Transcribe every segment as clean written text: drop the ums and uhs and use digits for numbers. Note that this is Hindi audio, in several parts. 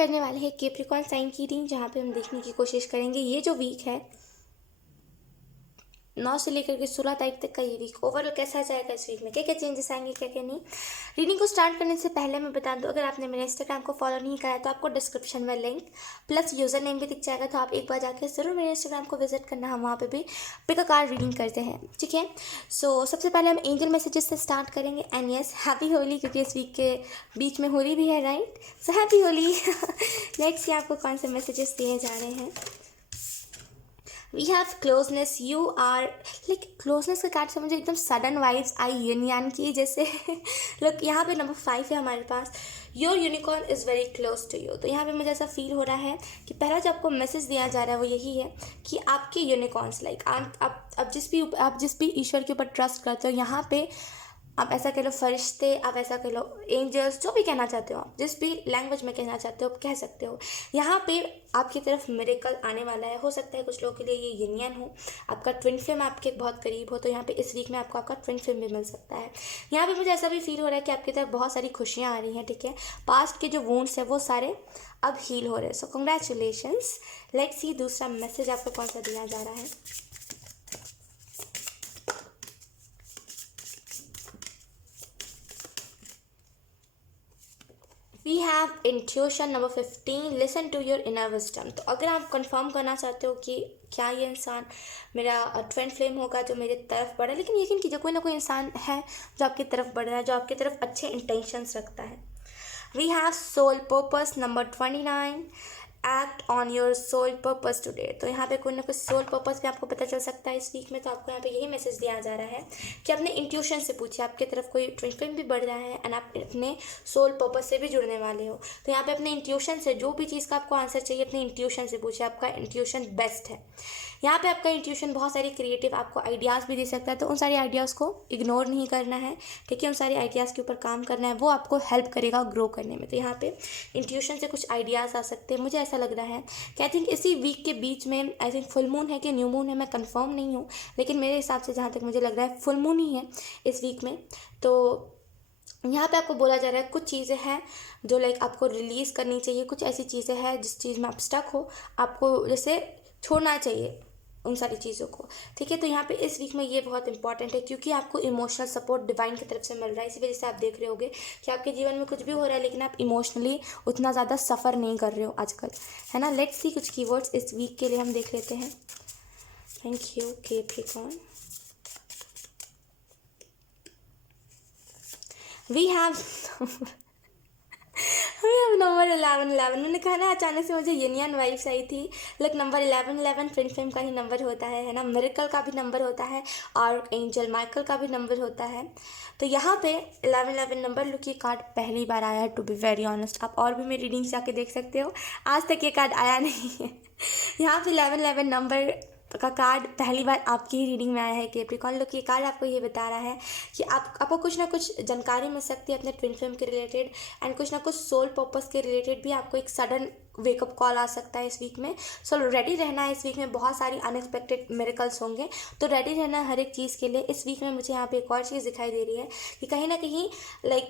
करने वाले हैं कैप्रिकॉर्न साइन की रीडिंग, जहाँ पे हम देखने की कोशिश करेंगे ये जो वीक है 9 से लेकर के 16 तारीख तक का ये वीक ओवरऑल कैसा जाएगा, इस वीक में क्या क्या चेंजेस आएंगे, क्या क्या नहीं। रीडिंग को स्टार्ट करने से पहले मैं बता दूं, अगर आपने मेरे इंस्टाग्राम को फॉलो नहीं करा है तो आपको डिस्क्रिप्शन में लिंक प्लस यूज़र नेम भी दिख जाएगा, तो आप एक बार जाकर ज़रूर मेरे इंस्टाग्राम को विजिट करना, हम वहाँ पे भी पिक अ कार्ड रीडिंग करते हैं, ठीक है। सो सबसे पहले हम एंजल मैसेजेस से स्टार्ट करेंगे। एंड यस, हैप्पी होली, क्योंकि इस वीक के बीच में होली भी है, right. So happy Holi. Next ये आपको कौन से मैसेजेस दिए जा रहे हैं। We have closeness, you are like closeness के कार्ड से मुझे एकदम सडन वाइब्स आई yin yang की, जैसे लोग यहाँ पे नंबर 5 है हमारे पास। Your unicorn is very close to you. तो यहाँ पे मुझे ऐसा फील हो रहा है कि पहला जो आपको मैसेज दिया जा रहा है वो यही है कि आपके यूनिकॉर्न्स लाइक आप जिस भी ईश्वर के ऊपर ट्रस्ट करते हो, यहाँ पे आप ऐसा कह लो फरिश्ते, आप ऐसा कह लो एंजल्स, जो भी कहना चाहते हो आप, जिस भी लैंग्वेज में कहना चाहते हो आप कह सकते हो। यहाँ पे आपकी तरफ मिरेकल आने वाला है। हो सकता है कुछ लोगों के लिए ये यूनियन हो, आपका ट्विन फ्लेम आपके बहुत करीब हो, तो यहाँ पे इस वीक में आपको आपका ट्विन फ्लेम भी मिल सकता है। यहाँ पे मुझे ऐसा भी फील हो रहा है कि आपकी तरफ बहुत सारी खुशियाँ आ रही हैं, ठीक है। पास्ट के जो वुंड्स है वो सारे अब हील हो रहे हैं। सो कंग्रेचुलेशंस। लेट्स सी दूसरा मैसेज आपको कौन सा दिया जा रहा है। We have intuition number 15, listen to your inner wisdom. तो अगर आप कंफर्म करना चाहते हो कि क्या ये इंसान मेरा ट्विन फ्लेम होगा जो मेरी तरफ बढ़ा है, लेकिन यकीन कीजिए कोई ना कोई इंसान है जो आपकी तरफ बढ़ रहा है, जो आपकी तरफ अच्छे इंटेंशंस रखता है। We have soul purpose number 29, act on your soul purpose today. तो यहाँ पे कोई ना कोई सोल पर्पस भी आपको पता चल सकता है इस वीक में। तो आपको यहाँ पे यही मैसेज दिया जा रहा है कि अपने इंट्यूशन से पूछिए, आपकी तरफ कोई ट्विन फ्लेम भी बढ़ रहा है एंड आप अपने सोल पर्पस से भी जुड़ने वाले हो। तो यहाँ पे अपने इंट्यूशन से जो भी चीज़ का आपको आंसर चाहिए अपने इंट्यूशन से पूछिए, आपका इंट्यूशन बेस्ट है। यहाँ पे आपका इंट्यूशन बहुत सारी क्रिएटिव आपको आइडियाज़ भी दे सकता है, तो उन सारे आइडियाज़ को इग्नोर नहीं करना है, ठीक है। उन सारे आइडियाज़ के ऊपर काम करना है, वो आपको हेल्प करेगा ग्रो करने में। तो यहाँ पे इंट्यूशन से कुछ आइडियाज़ आ सकते हैं। मुझे ऐसा लग रहा है कि आई थिंक इसी वीक के बीच में, आई थिंक फुल मून है कि न्यू मून है, मैं कंफर्म नहीं हूँ, लेकिन मेरे हिसाब से जहाँ तक मुझे लग रहा है फुल मून ही है इस वीक में। तो यहाँ पे आपको बोला जा रहा है कुछ चीज़ें हैं जो लाइक आपको रिलीज़ करनी चाहिए, कुछ ऐसी चीज़ें हैं जिस चीज़ में आप स्टक हो, आपको जैसे छोड़ना चाहिए उन सारी चीज़ों को, ठीक है। तो यहाँ पे इस वीक में ये बहुत इंपॉर्टेंट है, क्योंकि आपको इमोशनल सपोर्ट डिवाइन की तरफ से मिल रहा है। इसी वजह से आप देख रहे होगे कि आपके जीवन में कुछ भी हो रहा है लेकिन आप इमोशनली उतना ज़्यादा सफ़र नहीं कर रहे हो आजकल, है ना। लेट्स सी कुछ कीवर्ड्स इस वीक के लिए हम देख लेते हैं। Thank you Capricorn. We have number 11 मैंने कहा ना, अचानक से मुझे यूनियन वाइब्स आई थी। लाइक नंबर 11 ट्विन फ्लेम का ही नंबर होता है ना। मिरेकल का भी नंबर होता है और एंजल माइकल का भी नंबर होता है। तो यहाँ पे 11 नंबर लुक ये कार्ड पहली बार आया है, टू बी वेरी ऑनेस्ट। आप और भी मेरी रीडिंग्स जाके देख सकते हो, आज तक ये कार्ड आया नहीं है। यहाँ पे 11 नंबर का कार्ड पहली बार आपकी ही रीडिंग में आया है कैप्रिकॉर्न। लुक ये कार्ड आपको ये बता रहा है कि आपको कुछ ना कुछ जानकारी मिल सकती है अपने ट्विन फ्लेम के रिलेटेड, एंड कुछ ना कुछ सोल पर्पस के रिलेटेड भी आपको एक सडन वेकअप कॉल आ सकता है इस वीक में। सो रेडी रहना है, इस वीक में बहुत सारी अनएक्सपेक्टेड मिरेकल्स होंगे, तो रेडी रहना है हर एक चीज़ के लिए। इस वीक में मुझे यहाँ पे एक और चीज़ दिखाई दे रही है कि कहीं ना कहीं लाइक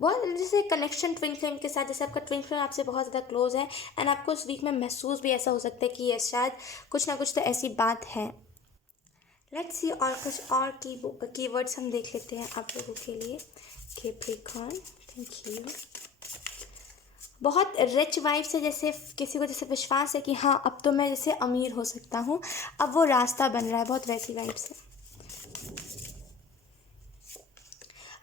बहुत जैसे कनेक्शन ट्विन फ्लेम के साथ, जैसे आपका ट्विन फ्लेम आपसे बहुत ज़्यादा क्लोज है एंड आपको उस वीक में महसूस भी ऐसा हो सकता है कि ये शायद कुछ ना कुछ तो ऐसी बात है। लेट्स सी और कुछ और कीवर्ड्स हम देख लेते हैं आप लोगों के लिए। Capricorn, thank you. बहुत रिच वाइब्स है, जैसे किसी को जैसे विश्वास है कि हाँ अब तो मैं जैसे अमीर हो सकता हूँ, अब वो रास्ता बन रहा है, बहुत वैसी वाइब्स है।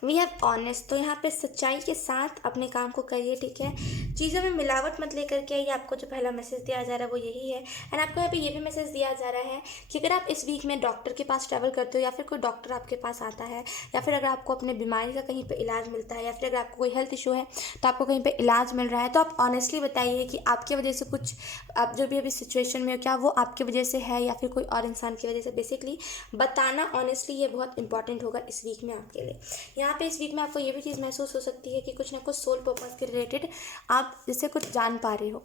वी हैव ऑनेस्ट, तो यहाँ पे सच्चाई के साथ अपने काम को करिए, ठीक है। चीज़ों में मिलावट मत लेकर के आइए। आपको जो पहला मैसेज दिया जा रहा है वो यही है। एंड आपको यहाँ पे ये भी मैसेज दिया जा रहा है कि अगर आप इस वीक में डॉक्टर के पास ट्रैवल करते हो, या फिर कोई डॉक्टर आपके पास आता है, या फिर अगर आपको अपने बीमारी का कहीं पे इलाज मिलता है, या फिर अगर आपको कोई हेल्थ इशू है तो आपको कहीं पे इलाज मिल रहा है, तो आप ऑनेस्टली बताइए कि आपकी वजह से कुछ, आप जो भी अभी सिचुएशन में हो, क्या वो आपकी वजह से है या फिर कोई और इंसान की वजह से। बेसिकली बताना ऑनेस्टली ये बहुत इंपॉर्टेंट होगा इस वीक में आपके लिए। यहाँ पे इस वीक में आपको ये भी चीज़ महसूस हो सकती है कि कुछ ना कुछ सोल पर्पस के रिलेटेड आप जिससे कुछ जान पा रहे हो।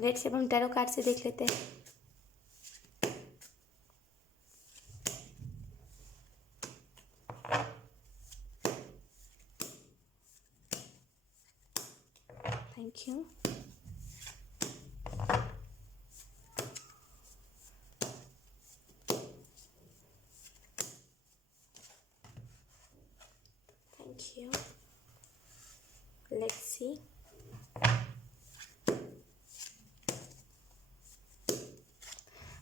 लेट्स से हम टैरो कार्ड से देख लेते हैं। Thank you. Thank you. Let's see.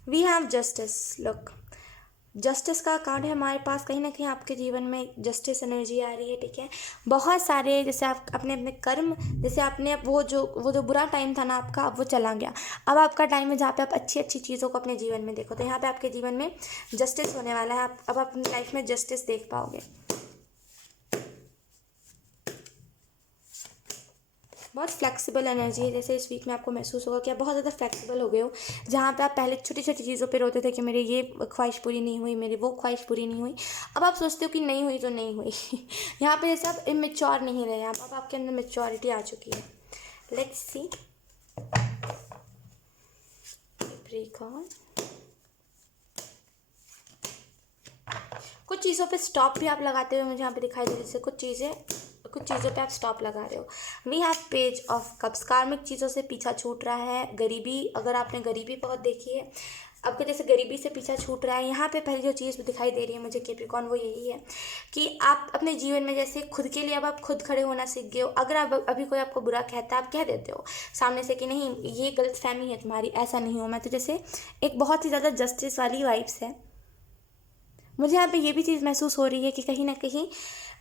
We have justice. Look, justice का कार्ड है हमारे पास। कहीं ना कहीं आपके जीवन में जस्टिस एनर्जी आ रही है, ठीक है। बहुत सारे जैसे आप अपने अपने कर्म, जैसे आपने वो जो बुरा टाइम था ना आपका, अब वो चला गया। अब आपका टाइम है जहाँ पे आप अच्छी अच्छी चीज़ों को अपने जीवन में देखो। तो यहाँ पे आपके जीवन में जस्टिस होने वाला है। आप अब अपनी लाइफ में जस्टिस देख पाओगे। बहुत फ्लेक्सिबल एनर्जी है। जैसे इस वीक में आपको महसूस होगा कि आप बहुत ज़्यादा फ्लेक्सिबल हो गए हो। जहाँ पे आप पहले छोटी छोटी चीज़ों पे रोते थे कि मेरी ये ख्वाहिश पूरी नहीं हुई, मेरी वो ख्वाहिश पूरी नहीं हुई, अब आप सोचते हो कि नहीं हुई तो नहीं हुई। यहाँ पे जैसे आप इमेच्योर नहीं रहे, अब आपके अंदर मेच्योरिटी आ चुकी है। Let's see. कुछ चीज़ों पे स्टॉप भी आप लगाते हुए मुझे यहाँ पे दिखाई दे रही है। जैसे कुछ चीज़ों पे आप स्टॉप लगा रहे हो। We have page of cups. Karmic चीज़ों से पीछा छूट रहा है। गरीबी, अगर आपने गरीबी बहुत देखी है, आपको जैसे गरीबी से पीछा छूट रहा है। यहाँ पे पहली जो चीज़ दिखाई दे रही है मुझे कैप्रिकॉर्न, वो यही है कि आप अपने जीवन में जैसे खुद के लिए अब आप खुद खड़े होना सीख गए हो। अगर आप अभी कोई आपको बुरा कहता है, आप कह देते हो सामने से कि नहीं, ये गलत फहमी है तुम्हारी, ऐसा नहीं हो मैं। तो जैसे एक बहुत ही ज़्यादा जस्टिस वाली वाइब्स है। मुझे यहाँ पे ये भी चीज़ महसूस हो रही है कि कहीं ना कहीं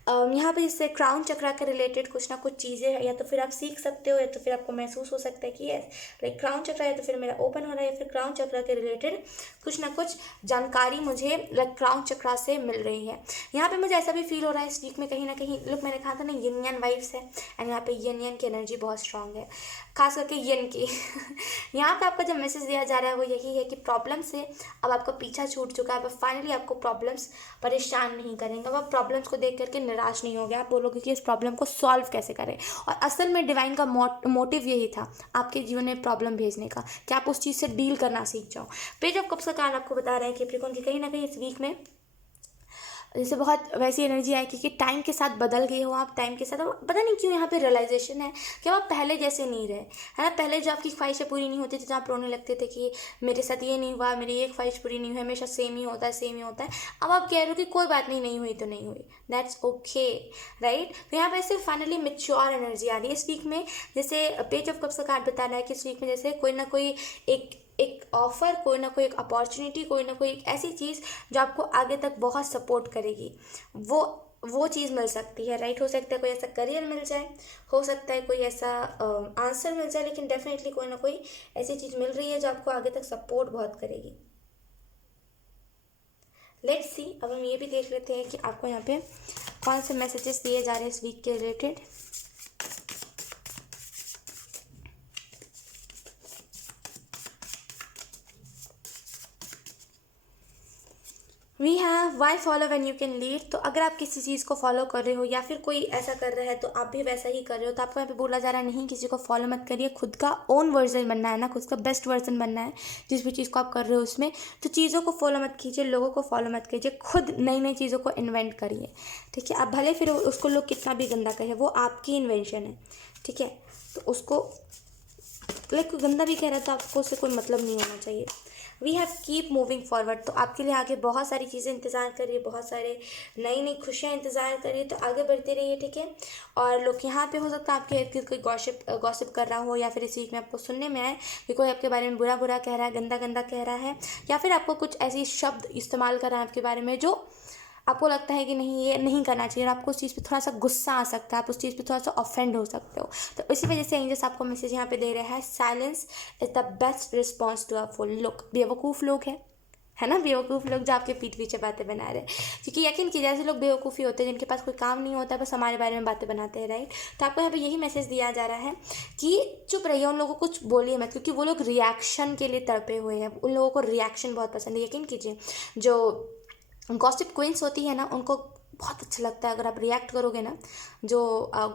यहाँ पे जैसे क्राउन चक्रा के रिलेटेड कुछ ना कुछ चीज़ें या तो फिर आप सीख सकते हो, या तो फिर आपको महसूस हो सकता है कि यस, लाइक क्राउन चक्रा या तो फिर मेरा ओपन हो रहा है, या फिर क्राउन चक्रा के रिलेटेड कुछ ना कुछ जानकारी मुझे लाइक क्राउन चक्रा से मिल रही है। यहाँ पे मुझे ऐसा भी फील हो रहा है इस वीक में कहीं ना कहीं, लुक मैंने कहा था ना यिन यान वाइब्स है, एंड यहाँ पे यिन यान की एनर्जी बहुत स्ट्रांग है, खास करके यिन की। यहाँ पे आपका जो मैसेज दिया जा रहा है वो यही है कि प्रॉब्लम से अब आपका पीछा छूट चुका है। अब फाइनली आपको प्रॉब्लम्स परेशान नहीं करेंगे। अब आप प्रॉब्लम्स को देख करके निराश नहीं हो गया। आप बोलोगे कि इस प्रॉब्लम को सॉल्व कैसे करें। और असल में डिवाइन का मोटिव यही था आपके जीवन में प्रॉब्लम भेजने का, कि आप उस चीज़ से डील करना सीख जाओ। पेज ऑफ कप्स का कार्ड आपको बता रहे हैं कैप्रिकॉर्न की कहीं ना कहीं इस वीक में जैसे बहुत वैसी एनर्जी आई कि टाइम के साथ बदल गए हो आप। टाइम के साथ पता नहीं क्यों यहाँ पे रियलाइजेशन है कि आप पहले जैसे नहीं रहे, है ना। पहले जो आपकी ख्वाहिशें पूरी नहीं होती थी, तो आप रोने लगते थे कि मेरे साथ ये नहीं हुआ, मेरी ये ख्वाहिश पूरी नहीं हुई, हमेशा सेम ही होता है, सेम ही होता है। अब आप कह रहे हो कि कोई बात नहीं, नहीं हुई तो नहीं हुई, दैट्स ओके, राइट। तो यहाँ पे ऐसे फाइनली मेच्योर एनर्जी आ रही है इस वीक में। जैसे पेज ऑफ कप्स का कार्ड बता रहा है कि इस वीक में जैसे कोई ना कोई एक ऑफ़र, कोई ना कोई एक अपॉर्चुनिटी, कोई ना कोई एक ऐसी चीज़ जो आपको आगे तक बहुत सपोर्ट करेगी, वो चीज़ मिल सकती है, राइट। हो सकता है कोई ऐसा करियर मिल जाए, हो सकता है कोई ऐसा आंसर मिल जाए, लेकिन डेफिनेटली कोई ना कोई ऐसी चीज़ मिल रही है जो आपको आगे तक सपोर्ट बहुत करेगी। Let's see. अब हम ये भी देख लेते हैं कि आपको यहाँ पे कौन से मैसेजेस दिए जा रहे हैं इस वीक के related. We have why follow when you can lead. तो अगर आप किसी चीज़ को फॉलो कर रहे हो या फिर कोई ऐसा कर रहा है तो आप भी वैसा ही कर रहे हो, तो आपको यहाँ पे बोला जा रहा है नहीं, किसी को फॉलो मत करिए, खुद का ओन वर्जन बनना है ना, खुद का बेस्ट वर्जन बनना है जिस भी चीज़ को आप कर रहे हो उसमें। तो चीज़ों को फॉलो मत कीजिए, लोगों को फॉलो मत कीजिए, खुद नई नई चीज़ों को इन्वेंट करिए, ठीक है। अब भले फिर उसको लोग कितना भी गंदा कहे, वो आपकी इन्वेंशन है, ठीक है। तो उसको लाइक कोई गंदा भी कह रहा है तो आपको उससे कोई मतलब नहीं होना चाहिए। We have keep moving forward. तो आपके लिए आगे बहुत सारी चीज़ें इंतज़ार कर रही है, बहुत सारे नई नई खुशियाँ इंतज़ार कर रही है, तो आगे बढ़ते रहिए, ठीक है। और लोग यहाँ पे हो सकता है आपके इर्द गिर्द कोई गॉसिप कर रहा हो, या फिर इस वीक में आपको सुनने में आए कि कोई आपके बारे में बुरा बुरा कह रहा है, गंदा गंदा कह रहा है, या फिर आपको कुछ ऐसी शब्द इस्तेमाल कर रहा है आपके बारे में जो आपको लगता है कि नहीं, ये नहीं करना चाहिए, और आपको उस चीज़ पे थोड़ा सा गुस्सा आ सकता है, आप उस चीज़ पे थोड़ा सा ऑफेंड हो सकते हो। तो इसी वजह से एंजल्स आपको मैसेज यहाँ पे दे रहे हैं, silence is the best response to a fool. लोग बेवकूफ़ लोग हैं, है ना, बेवकूफ़ लोग जो आपके पीठ पीछे बातें बना रहे हैं, क्योंकि यकीन कीजिए ऐसे लोग बेवकूफ़ी होते हैं जिनके पास कोई काम नहीं होता, बस हमारे बारे में बातें बनाते हैं, राइट। तो आपको यहाँ पे यही मैसेज दिया जा रहा है कि चुप रहिए, उन लोगों को कुछ बोलिए मत, क्योंकि वो लोग रिएक्शन के लिए तड़पे हुए हैं, उन लोगों को रिएक्शन बहुत पसंद है। यकीन कीजिए जो गॉसिप क्वींस होती है ना, उनको बहुत अच्छा लगता है अगर आप रिएक्ट करोगे ना। जो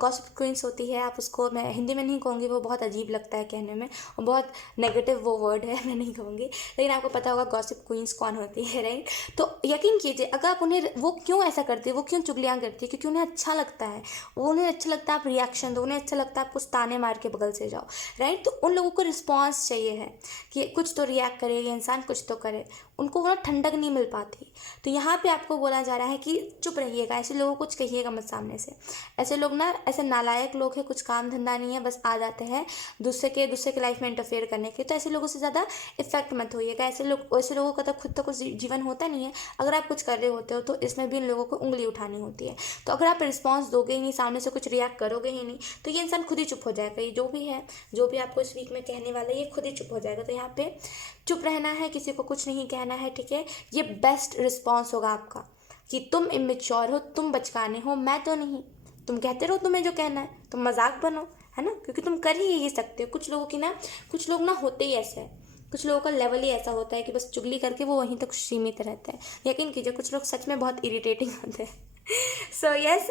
गॉसिप क्वींस होती है, आप उसको, मैं हिंदी में नहीं कहूँगी, वो बहुत अजीब लगता है कहने में, और बहुत नेगेटिव वो वर्ड है, मैं नहीं कहूँगी, लेकिन आपको पता होगा गॉसिप क्वींस कौन होती है, राइट। तो यकीन कीजिए, अगर आप उन्हें, वो क्यों ऐसा करती है, वो क्यों चुगलियाँ करती है, क्योंकि उन्हें अच्छा लगता है, वो उन्हें अच्छा लगता है आप रिएक्शन दो, उन्हें अच्छा लगता है आप कुछ ताने मार के बगल से जाओ, राइट। तो उन लोगों को रिस्पॉन्स चाहिए है कि कुछ तो रिएक्ट करे ये इंसान, कुछ तो करे, उनको वो ठंडक नहीं मिल पाती। तो यहाँ पे आपको बोला जा रहा है कि चुप रहिएगा, ऐसे लोगों को कुछ कहिएगा मत सामने से। ऐसे लोग ना, ऐसे नालायक लोग हैं, कुछ काम धंधा नहीं है, बस आ जाते हैं दूसरे के लाइफ में इंटरफेयर करने के। तो ऐसे लोगों से ज़्यादा इफेक्ट मत होइएगा। ऐसे लोगों का तो खुद तो कुछ जीवन होता नहीं है। अगर आप कुछ कर रहे होते हो तो इसमें भी इन लोगों को उंगली उठानी होती है। तो अगर आप रिस्पॉन्स दोगे ही नहीं, सामने से कुछ रिएक्ट करोगे ही नहीं, तो ये इंसान खुद ही चुप हो जाएगा। ये जो भी है, जो भी आपको इस वीक में कहने वाला है, ये खुद ही चुप हो जाएगा। तो यहाँ पे चुप रहना है, किसी को कुछ नहीं कहना है, ठीक है। ये बेस्ट रिस्पॉन्स होगा आपका कि तुम इमेच्योर हो, तुम बचकाने हो, मैं तो नहीं। तुम कहते रहो तुम्हें जो कहना है, तुम मजाक बनो, है ना, क्योंकि तुम कर ही यही सकते हो। कुछ लोग ना होते ही ऐसे हैं, कुछ लोगों का लेवल ही ऐसा होता है कि बस चुगली करके वो वहीं तक सीमित रहते हैं। यकीन कीजिए, कुछ लोग सच में बहुत इरिटेटिंग होते हैं। सो यस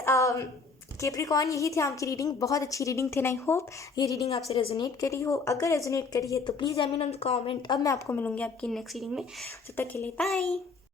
कैप्रिकॉर्न, यही थी आपकी रीडिंग। बहुत अच्छी रीडिंग थी। आई होप ये रीडिंग आपसे रेजोनेट करी हो। अगर रेजोनेट करी है तो please I mean on the comment. अब मैं आपको मिलूंगी आपकी नेक्स्ट रीडिंग में। तब तक के लिए बाय।